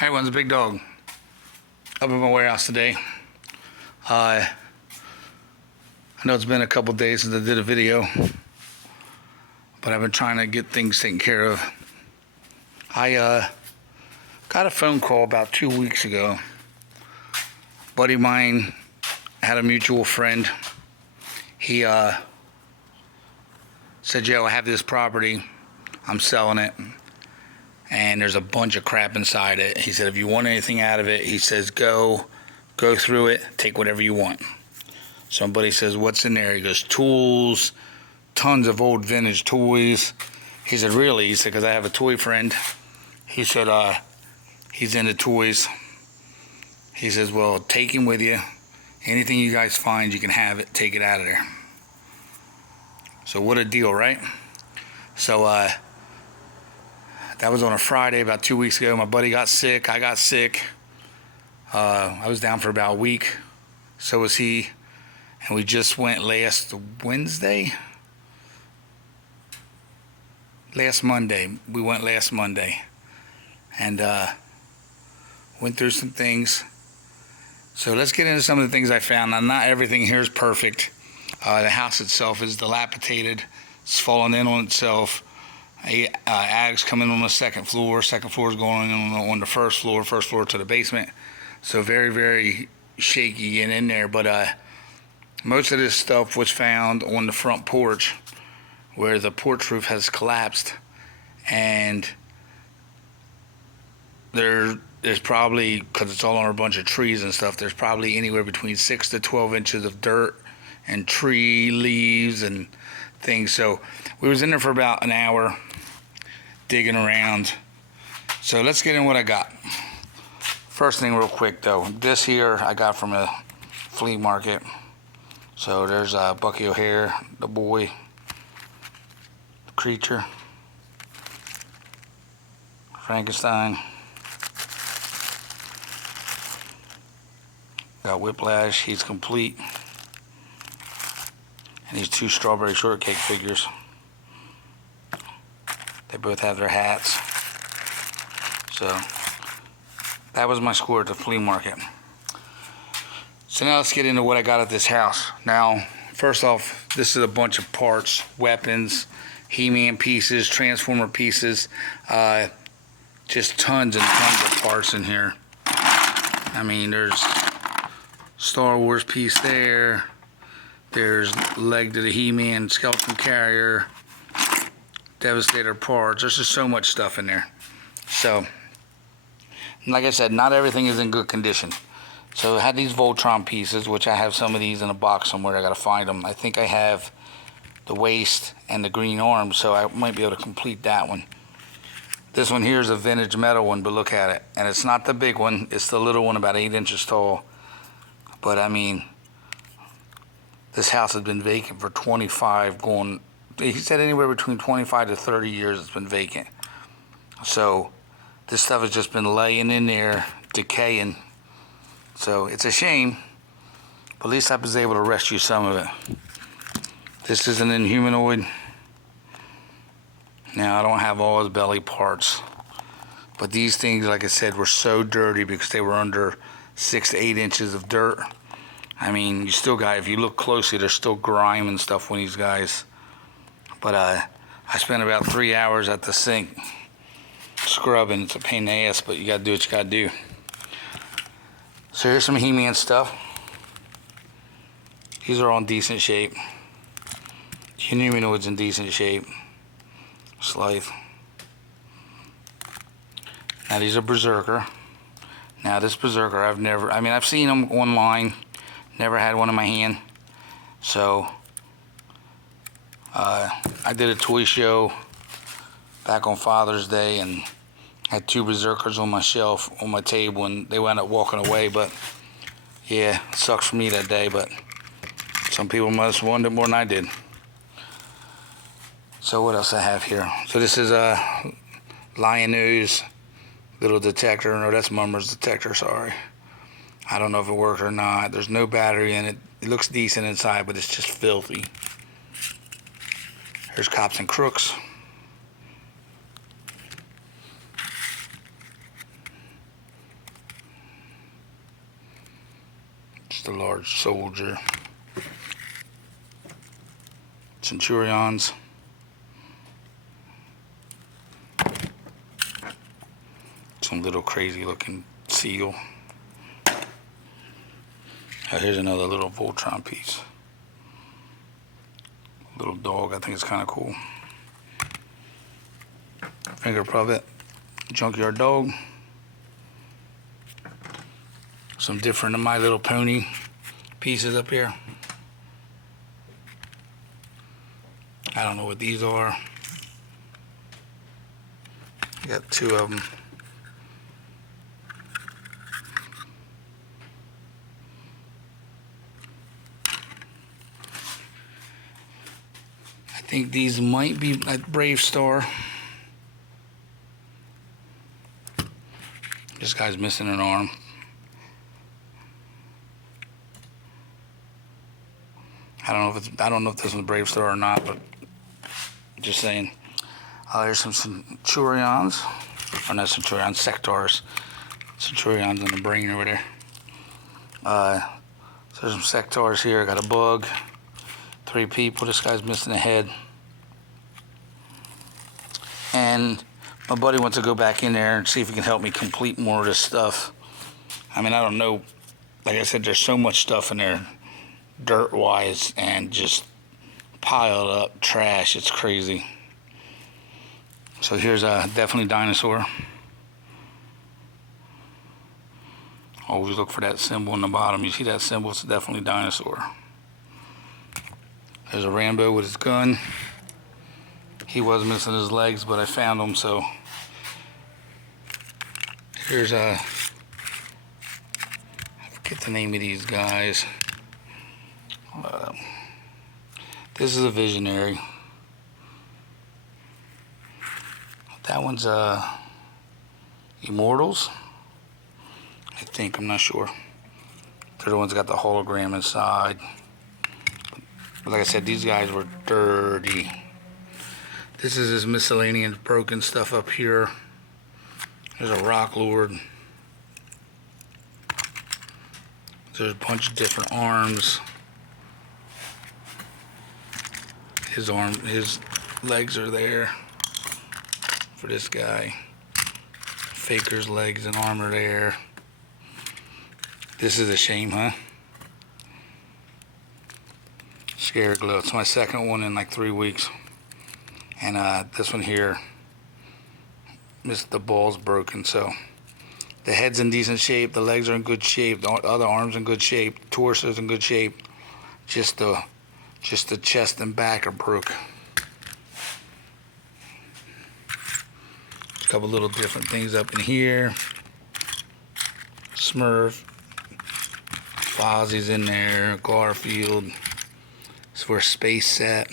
Hey, one's a big dog. Up in my warehouse today. I know it's been a couple days since I did a video, but I've been trying to get things taken care of. I got a phone call about 2 weeks ago. A buddy of mine had a mutual friend. He said, "Joe, I have this property. I'm selling it. And there's a bunch of crap inside it." He said, "If you want anything out of it," he says, go through it, take whatever you want." Somebody says, "What's in there?" He goes, "Tools, tons of old vintage toys." He said, "Really?" He said, "Because I have a toy friend." He said, he's into toys. He says, "Well, take him with you. Anything you guys find, you can have it. Take it out of there." So what a deal, right? So that was on a Friday about 2 weeks ago. My buddy got sick. I got sick. I was down for about a week. So was he. And we just went last Monday. We went last Monday. And went through some things. So let's get into some of the things I found. Now, not everything here is perfect. The house itself is dilapidated. It's fallen in on itself. Attic's coming on the second floor. Second floor is going on the first floor to the basement. So very, very shaky and in there. But most of this stuff was found on the front porch, where the porch roof has collapsed. And there's probably, because it's all on a bunch of trees and stuff, there's probably anywhere between 6 to 12 inches of dirt and tree leaves and things. So we was in there for about an hour digging around. So let's get in what I got. First thing real quick though, this here I got from a flea market. So there's Bucky O'Hare, the boy, the creature, Frankenstein. Got Whiplash, he's complete. And these two strawberry shortcake figures. They both have their hats. So that was my score at the flea market. So now let's get into what I got at this house. Now, first off, this is a bunch of parts, weapons, He-Man pieces, Transformer pieces, just tons and tons of parts in here. I mean, there's Star Wars piece there. There's leg to the He-Man skeleton carrier, Devastator parts. There's just so much stuff in there. So, like I said, not everything is in good condition. So I had these Voltron pieces, which I have some of these in a box somewhere. I gotta find them. I think I have the waist and the green arms, so I might be able to complete that one. This one here is a vintage metal one, but look at it. And it's not the big one, it's the little one about 8 inches tall. But I mean, this house has been vacant for 25 going, he said anywhere between 25 to 30 years it's been vacant. So this stuff has just been laying in there, decaying. So it's a shame, but at least I was able to rescue some of it. This is an Inhumanoid. Now I don't have all his belly parts, but these things, like I said, were so dirty because they were under 6 to 8 inches of dirt. I mean, you still got, if you look closely, there's still grime and stuff on these guys. But I spent about 3 hours at the sink scrubbing. It's a pain in the ass, but you gotta do what you gotta do. So here's some He-Man stuff. These are all in decent shape. Humanoid's in decent shape. Scythe. Now these are Berserker. Now this Berserker, I've seen them online. Never had one in my hand. So I did a toy show back on Father's Day and had 2 Berserkers on my shelf on my table, and they wound up walking away. But yeah, it sucks for me that day, but some people must have wanted it more than I did. So what else I have here? So this is a Lion News little detector. No, that's Mummer's detector, sorry. I don't know if it worked or not. There's no battery in it. It looks decent inside, but it's just filthy. Here's Cops and Crooks. the large soldier. Centurions. Some little crazy looking seal. Oh, here's another little Voltron piece. Little dog, I think it's kind of cool. Finger puppet, junkyard dog. Some different My Little Pony pieces up here. I don't know what these are. Got two of them. I think these might be like Brave Star. This guy's missing an arm. I don't know if this one's Brave Star or not, but just saying. There's some Centurions, or not Centurions, Sectars. Centurions in the brain over there. So there's some Sectars here. Got a bug. 3 people. This guy's missing a head. And my buddy wants to go back in there and see if he can help me complete more of this stuff. I mean, I don't know. Like I said, there's so much stuff in there, dirt-wise, and just piled up trash. It's crazy. So here's definitely Dinosaur. Always look for that symbol in the bottom. You see that symbol? It's definitely Dinosaur. There's a Rambo with his gun. He was missing his legs, but I found him, so. Here's I forget the name of these guys. This is a Visionary. That one's Immortals, I think. I'm not sure. They're the ones that got the hologram inside. But like I said, these guys were dirty. This is his miscellaneous broken stuff up here. There's a Rock Lord. There's a bunch of different arms. His legs are there for this guy. Faker's legs and arm are there. This is a shame, huh? Scareglow. It's my second one in like 3 weeks. And this one here, the ball's broken, so the head's in decent shape, the legs are in good shape, the other arms in good shape, torso's in good shape. Just the chest and back are broke. A couple little different things up in here. Smurf, Fozzie's in there, Garfield. It's for a space set.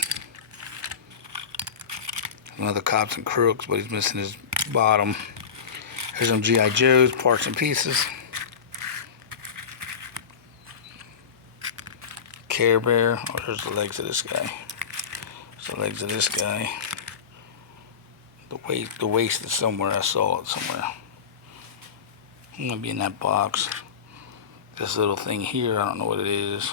Another Cops and Crooks, but he's missing his bottom. Here's some G.I. Joes, parts and pieces. Care Bear. Oh, there's the legs of this guy. There's the legs of this guy. The waist is somewhere. I saw it somewhere. I'm gonna be in that box. This little thing here, I don't know what it is.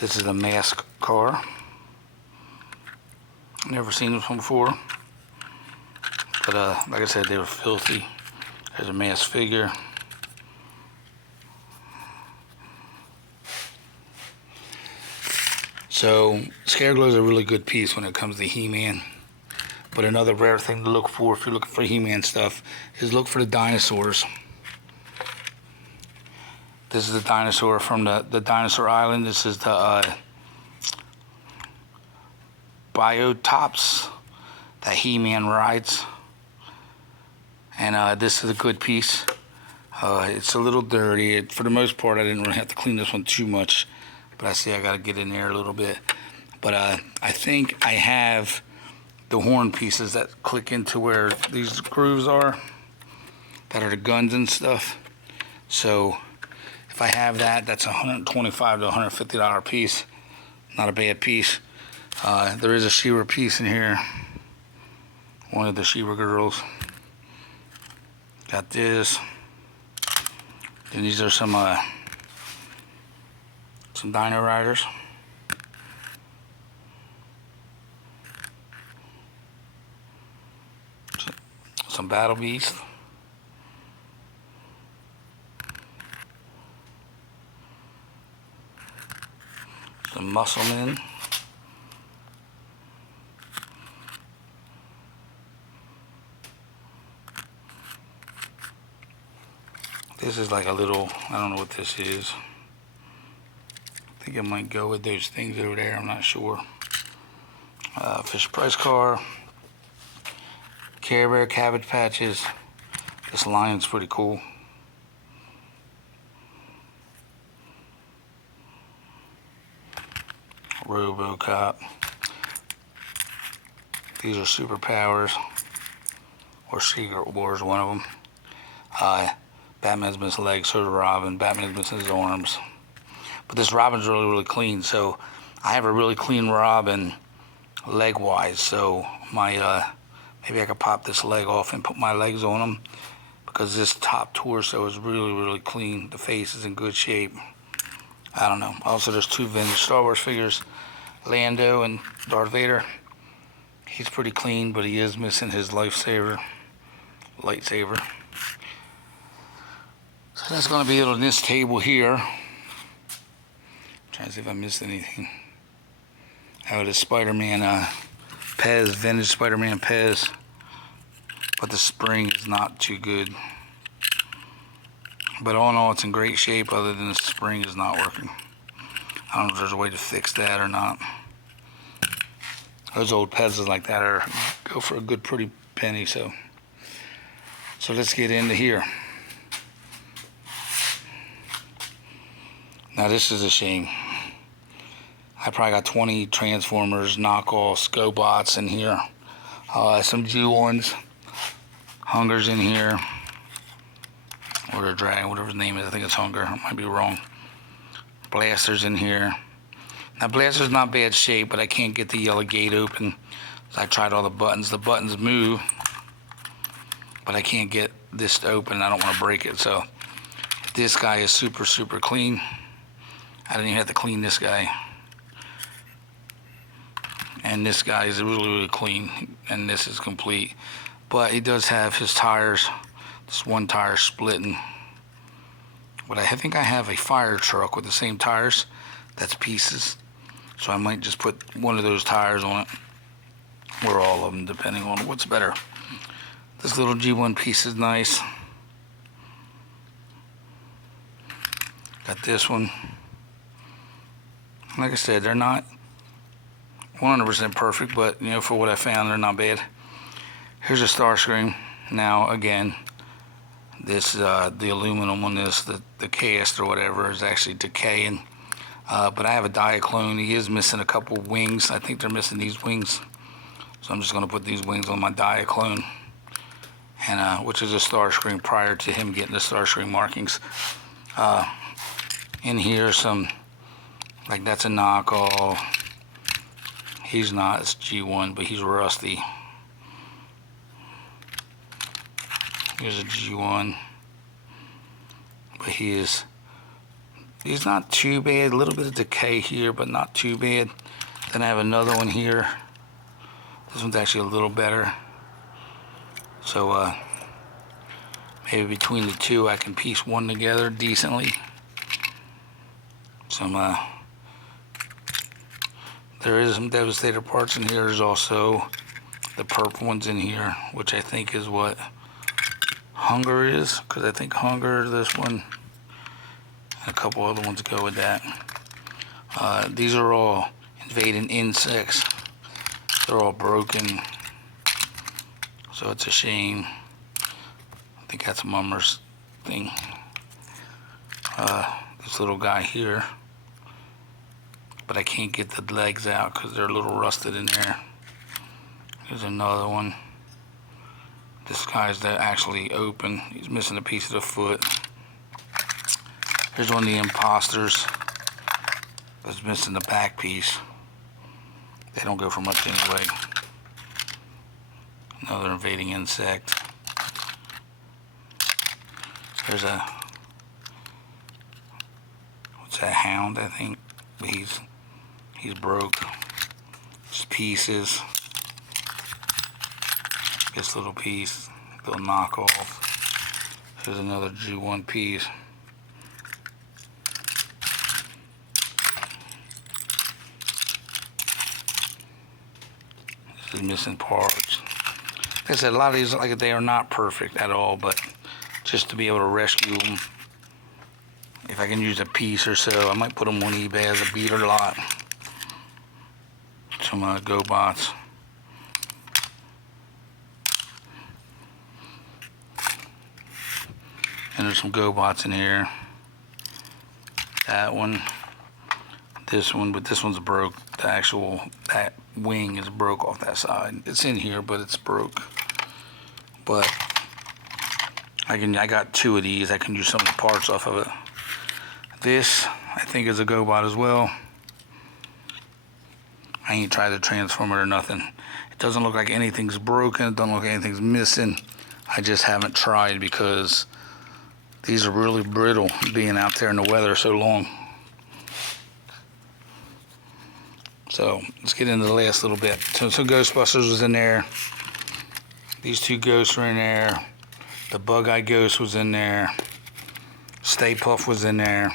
This is a mask car. Never seen this one before. But like I said, they were filthy. There's a mask figure. So Scareglow is a really good piece when it comes to He-Man. But another rare thing to look for if you're looking for He-Man stuff is look for the dinosaurs. This is the dinosaur from the Dinosaur Island. This is the Biotops that He-Man rides. And this is a good piece. It's a little dirty. For the most part, I didn't really have to clean this one too much. But I see I got to get in there a little bit. But I think I have the horn pieces that click into where these grooves are. That are the guns and stuff. So if I have that, that's $125 to $150 piece. Not a bad piece. There is a She-Ra piece in here. One of the She-Ra girls. Got this. And these are some Dino riders. Some Battle Beast. Some Musclemen. This is like a little, I don't know what this is. I think it might go with those things over there, I'm not sure. Fish Price car. Care Bear Cabbage Patches. This lion's pretty cool. RoboCop. These are Superpowers. Or Secret Wars, one of them. Batman's missing legs, so is Robin. Batman's missing his arms. But this Robin's really, really clean. So I have a really clean Robin leg-wise. So my maybe I could pop this leg off and put my legs on him, because this top torso is really, really clean. The face is in good shape. I don't know. Also, there's two vintage Star Wars figures, Lando and Darth Vader. He's pretty clean, but he is missing his lightsaber. So that's going to be it on this table here. I'm trying to see if I missed anything. Oh, the Spider-Man Pez, vintage Spider-Man Pez. But the spring is not too good. But all in all, it's in great shape, other than the spring is not working. I don't know if there's a way to fix that or not. Those old Pez's like that go for a good, pretty penny. So let's get into here. Now this is a shame. I probably got 20 Transformers knockoffs, GoBots in here. Some G1s, Hunger's in here, or the Dragon, whatever his name is. I think it's Hunger. I might be wrong. Blaster's in here. Now Blaster's not bad shape, but I can't get the yellow gate open. I tried all the buttons. The buttons move, but I can't get this to open. I don't want to break it. So this guy is super, super clean. I didn't even have to clean this guy. And this guy is really, really clean. And this is complete. But he does have his tires. This one tire splitting. But I think I have a fire truck with the same tires. That's pieces. So I might just put one of those tires on it. Or all of them, depending on what's better. This little G1 piece is nice. Got this one. Like I said, they're not 100% perfect, but you know, for what I found, they're not bad. Here's a Starscream. Now again, this the aluminum on this, the cast or whatever, is actually decaying. But I have a Diaclone. He is missing a couple wings. I think they're missing these wings, so I'm just going to put these wings on my Diaclone, and which is a Starscream prior to him getting the Starscream markings. In here, some, like, that's a knockoff. He's not, it's G1, but he's rusty. Here's a G1, but he's not too bad. A little bit of decay here, but not too bad. Then I have another one here. This one's actually a little better. So maybe between the two I can piece one together decently. There is some Devastator parts in here. There's also the purple ones in here, which I think is what Hunger is, because I think Hunger, this one, and a couple other ones go with that. These are all invading insects. They're all broken, so it's a shame. I think that's Mummer's thing. This little guy here, but I can't get the legs out because they're a little rusted in there. Here's another one. This guy's actually open. He's missing a piece of the foot. Here's one of the Imposters that's missing the back piece. They don't go for much anyway. Another invading insect. There's a, what's that, hound, I think. But he's broke. Just pieces. This little piece, little knockoff. There's another G1 piece. This is missing parts. Like I said, a lot of these, like, they are not perfect at all, but just to be able to rescue them, if I can use a piece or so, I might put them on eBay as a beater lot. Some GoBots. And there's some GoBots in here. That one, this one, but this one's broke. The actual, that wing is broke off that side. It's in here, but it's broke. But I got 2 of these. I can use some of the parts off of it. This, I think, is a GoBot as well. I ain't tried to transform it or nothing. It doesn't look like anything's broken. It doesn't look like anything's missing. I just haven't tried because these are really brittle, being out there in the weather so long. So let's get into the last little bit. So some Ghostbusters was in there. These 2 ghosts were in there. The Bug-Eye Ghost was in there. Stay Puft was in there.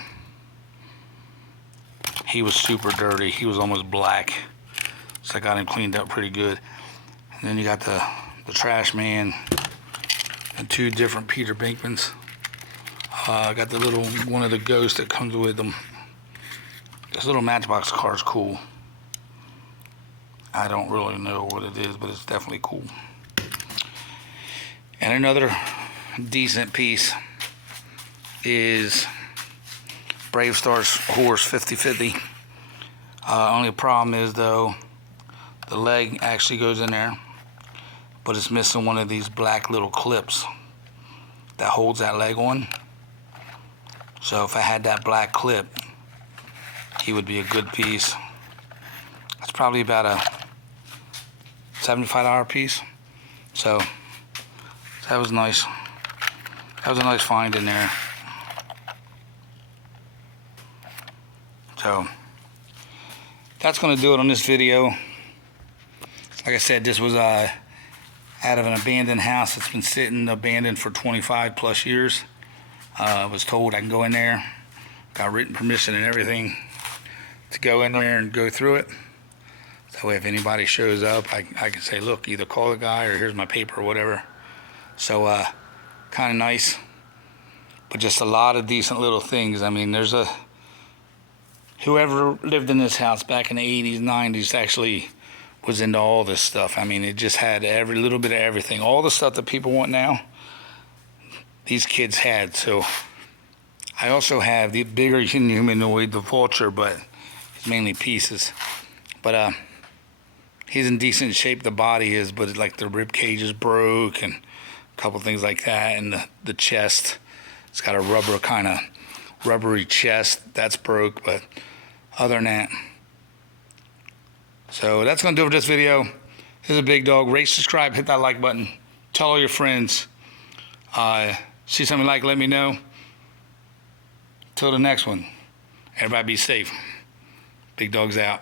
He was super dirty. He was almost black. So I got him cleaned up pretty good. And then you got the Trash Man and 2 different Peter Binkmans. I got the little one of the ghosts that comes with them. This little Matchbox car is cool. I don't really know what it is, but it's definitely cool. And another decent piece is Bravestar's horse 50/50. Only problem is, though, the leg actually goes in there, but it's missing one of these black little clips that holds that leg on. So if I had that black clip, he would be a good piece. It's probably about a $75 piece. So that was nice. That was a nice find in there. So that's going to do it on this video. Like I said, this was out of an abandoned house that's been sitting abandoned for 25 plus years. I was told I can go in there, got written permission and everything to go in there and go through it. That way if anybody shows up, I can say, look, either call the guy or here's my paper or whatever. So kind of nice, but just a lot of decent little things. I mean, there's whoever lived in this house back in the 80s, 90s actually was into all this stuff. I mean, it just had every little bit of everything. All the stuff that people want now, these kids had. So I also have the bigger humanoid, the Vulture, but it's mainly pieces. But he's in decent shape, the body is, but like the rib cage is broke and a couple things like that. And the chest, it's got a rubbery chest, that's broke, but other than that. So that's going to do it for this video. This is a Big Dog. Rate, subscribe, hit that like button. Tell all your friends. See something you like, let me know. Till the next one. Everybody be safe. Big Dog's out.